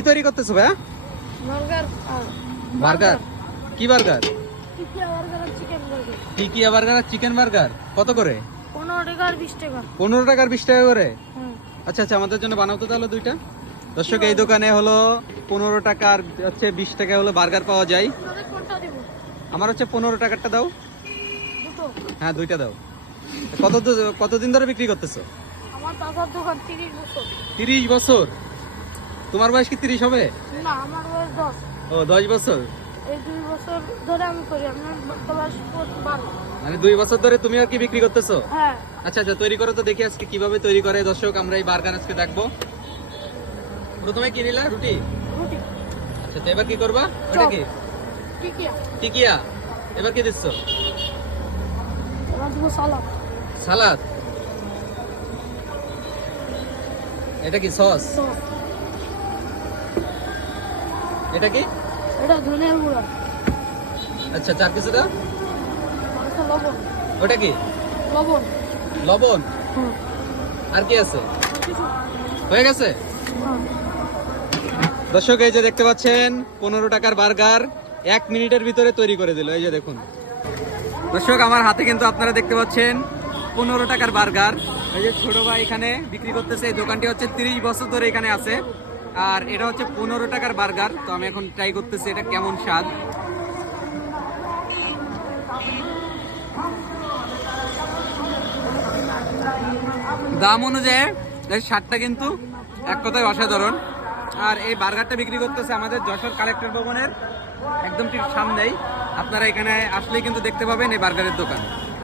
কি তৈরি করতেছো ভাইয়া? বার্গার। বার্গার? কি বার্গার? টিকিয়া বার্গার আর চিকেন বার্গার। টিকিয়া বার্গার আর চিকেন বার্গার কত করে? 15 টাকা আর 20 টাকা। 15 টাকা আর 20 টাকা করে? হুম। আচ্ছা আচ্ছা, আমাদের জন্য বানাও তো তাহলে দুইটা। দর্শক, এই দোকানে হলো 15 টাকা আর হচ্ছে 20 টাকা হলো বার্গার পাওয়া যায়। তোদের কোনটা দিব? আমার হচ্ছে 15 টাকারটা দাও। দুটো। হ্যাঁ, দুইটা দাও। কতদিন ধরে বিক্রি করতেছো? আমার দাদার দোকান 30 বছর। 30 বছর? তোমার বয়স কি 30 হবে? না, আমার বয়স 10। ও, 10 বছর। এই 2 বছর ধরে আমি করি। আমার বয়স 12। মানে 2 বছর ধরে তুমি আর কি বিক্রি করতেছো? হ্যাঁ। আচ্ছা আচ্ছা, তৈরি করো তো দেখি আজকে কিভাবে তৈরি করে। দর্শক, আমরা এই বার্গার আজকে দেখবো। প্রথমে কি নিলা? রুটি? রুটি। আচ্ছা, তো এবার কি করবা? ওটা কি? টিকিয়া। টিকিয়া। এবার কি দিচ্ছ? এবার দিব সালাদ। সালাদ? এটা কি সস? সস। এটা কি? এটা ধনিয়ার গুঁড়া। আচ্ছা, চার কিছুটা। এটা লবণ। ওটা কি? লবণ। লবণ? হুম। আর কি আছে? আর কিছু? হয়ে গেছে? হ্যাঁ। দর্শক, এই যে দেখতে পাচ্ছেন 15 টাকার বার্গার 1 মিনিটের ভিতরে তৈরি করে দিল। এই যে দেখুন দর্শক, আমার হাতে কিন্তু আপনারা দেখতে পাচ্ছেন 15 টাকার বার্গার। এই যে ছোট ভাই এখানে বিক্রি করতেছে। এই দোকানটি হচ্ছে 30 বছর ধরে এখানে আছে। আর এটা হচ্ছে 15 টাকার বার্গার। তো আমি এখন ট্রাই করতেছি এটা কেমন স্বাদ। দাম অনুযায়ী এর স্বাদটা কিন্তু এক কথায় অসাধারণ। আর এই বার্গারটা বিক্রি করতেছে আমাদের যশোর কালেক্টর ভবনের একদম ঠিক সামনেই। আপনারা এখানে আসলেই কিন্তু দেখতে পাবেন এই বার্গারের দোকান।